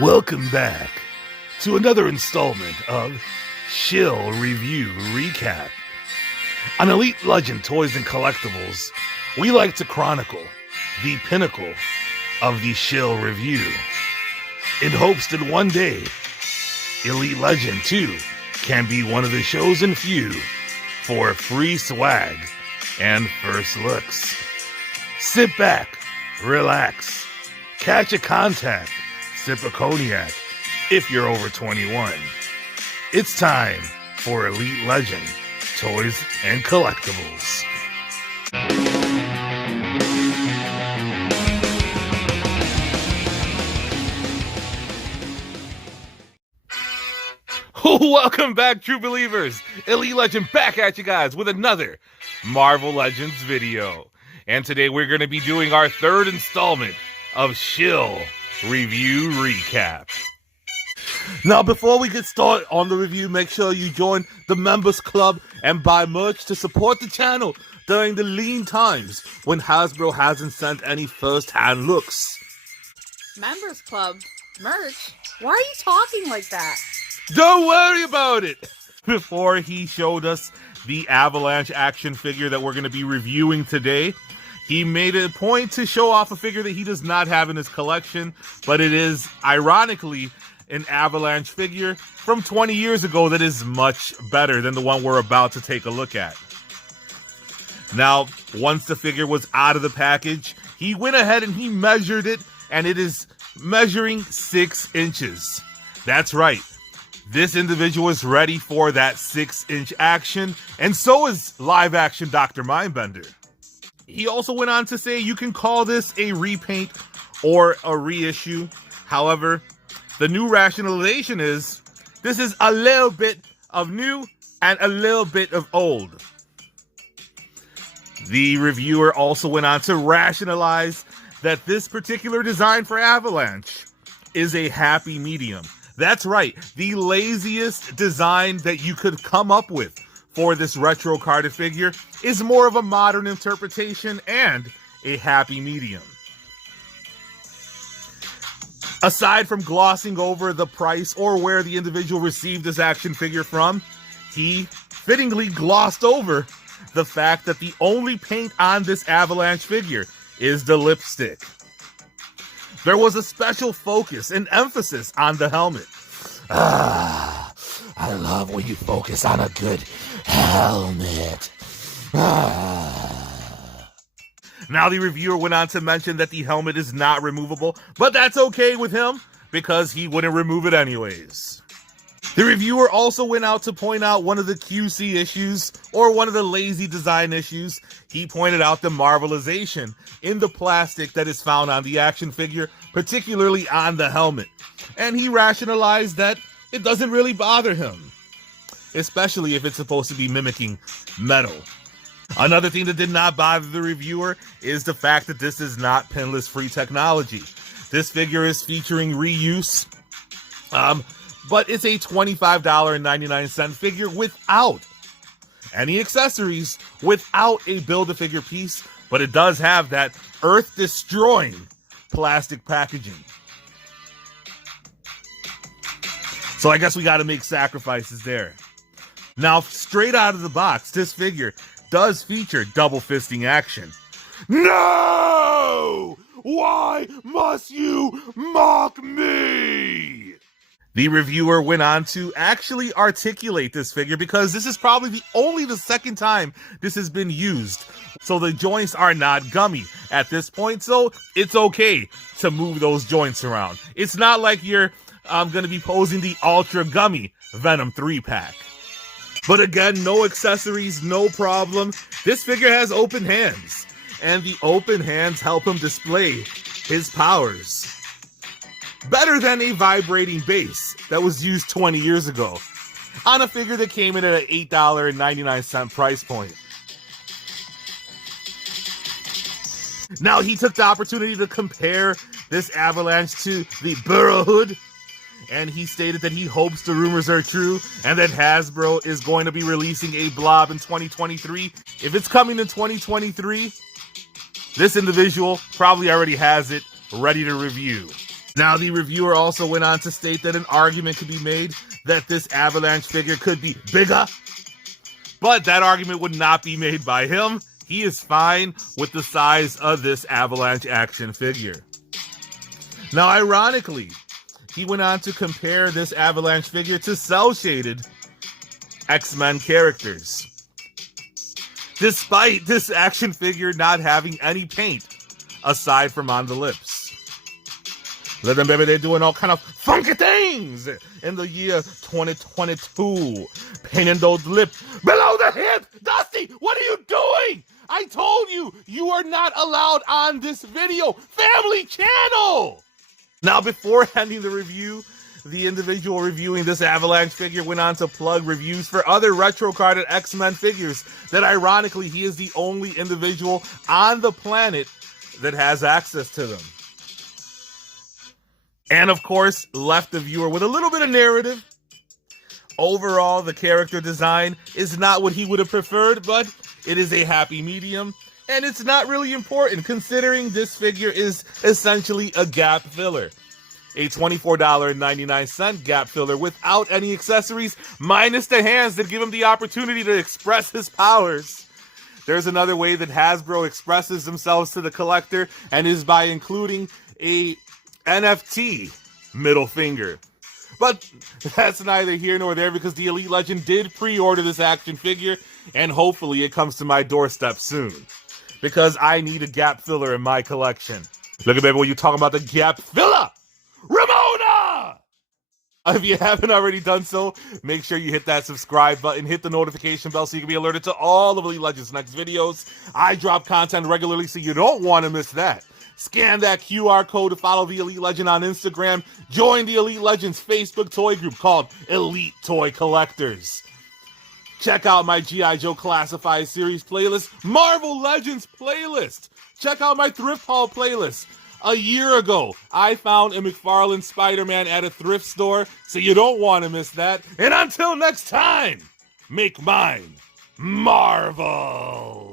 Welcome back to another installment of Shill Review Recap. On Elite Legend Toys and Collectibles, we like to chronicle the pinnacle of the Shill Review in hopes that one day Elite Legend 2 can be one of the chosen few for free swag and first looks. Sit back, relax, catch a contact, sip a cognac if you're over 21. It's time for Elite Legend Toys and Collectibles. Welcome back, true believers. Elite Legend back at you guys with another Marvel Legends video. And today we're going to be doing our third installment of Shill Review Recap. Now, before we get started on the review, make sure you join the Members Club and buy merch to support the channel during the lean times when Hasbro hasn't sent any first-hand looks. Members Club? Merch? Why are you talking like that? Don't worry about it! Before he showed us the Avalanche action figure that we're going to be reviewing today, he made a point to show off a figure that he does not have in his collection, but it is, ironically, an Avalanche figure from 20 years ago that is much better than the one we're about to take a look at. Now, once the figure was out of the package, he went ahead and he measured it, and it is measuring 6 inches. That's right. This individual is ready for that 6-inch action, and so is live-action Dr. Mindbender. He also went on to say you can call this a repaint or a reissue. However, the new rationalization is this is a little bit of new and a little bit of old. The reviewer also went on to rationalize that this particular design for Avalanche is a happy medium. That's right, the laziest design that you could come up with for this retro carded figure is more of a modern interpretation and a happy medium. Aside from glossing over the price or where the individual received this action figure from, he fittingly glossed over the fact that the only paint on this Avalanche figure is the lipstick. There was a special focus and emphasis on the helmet. I love when you focus on a good helmet. Now, the reviewer went on to mention that the helmet is not removable, but that's okay with him because he wouldn't remove it anyways. The reviewer also went out to point out one of the QC issues, or one of the lazy design issues. He pointed out the marbleization in the plastic that is found on the action figure, particularly on the helmet. And he rationalized that it doesn't really bother him, especially if it's supposed to be mimicking metal. Another thing that did not bother the reviewer is the fact that this is not pinless free technology. This figure is featuring reuse, but it's a $25.99 figure without any accessories, without a Build-A-Figure piece, but it does have that earth-destroying plastic packaging. So I guess we got to make sacrifices there. Now, straight out of the box, this figure does feature double fisting action. No! Why must you mock me? The reviewer went on to actually articulate this figure because this is probably only the second time this has been used. So the joints are not gummy at this point, so it's okay to move those joints around. It's not like you're going to be posing the ultra gummy Venom 3-pack. But again, no accessories, no problem. This figure has open hands, and the open hands help him display his powers better than a vibrating base that was used 20 years ago on a figure that came in at an $8.99 price point. Now, he took the opportunity to compare this Avalanche to the Burrow Hood, and he stated that he hopes the rumors are true and that Hasbro is going to be releasing a blob in 2023. If it's coming in 2023, this individual probably already has it ready to review. Now, the reviewer also went on to state that an argument could be made that this Avalanche figure could be bigger, but that argument would not be made by him. He is fine with the size of this Avalanche action figure. Now, ironically, he went on to compare this Avalanche figure to cel-shaded X-Men characters, despite this action figure not having any paint aside from on the lips. Let them, baby, they're doing all kind of funky things in the year 2022. Painting those lips below the hip. Dusty, what are you doing? I told you, you are not allowed on this video. Family channel. Now, before ending the review, the individual reviewing this Avalanche figure went on to plug reviews for other retro-carded X-Men figures that, ironically, he is the only individual on the planet that has access to them. And, of course, left the viewer with a little bit of narrative. Overall, the character design is not what he would have preferred, but it is a happy medium, and it's not really important considering this figure is essentially a gap filler. A $24.99 gap filler without any accessories, minus the hands that give him the opportunity to express his powers. There's another way that Hasbro expresses themselves to the collector, and is by including a NFT middle finger. But that's neither here nor there, because the Elite Legend did pre-order this action figure, and hopefully it comes to my doorstep soon, because I need a gap filler in my collection. Look at baby, when you talking about the gap filler, Ramona! If you haven't already done so, make sure you hit that subscribe button, hit the notification bell so you can be alerted to all of Elite Legend's next videos. I drop content regularly, so you don't want to miss that. Scan that QR code to follow the Elite Legend on Instagram. Join the Elite Legends Facebook toy group called Elite Toy Collectors. Check out my G.I. Joe Classified Series playlist, Marvel Legends playlist. Check out my Thrift Haul playlist. A year ago, I found a McFarlane Spider-Man at a thrift store, so you don't want to miss that. And until next time, make mine Marvel.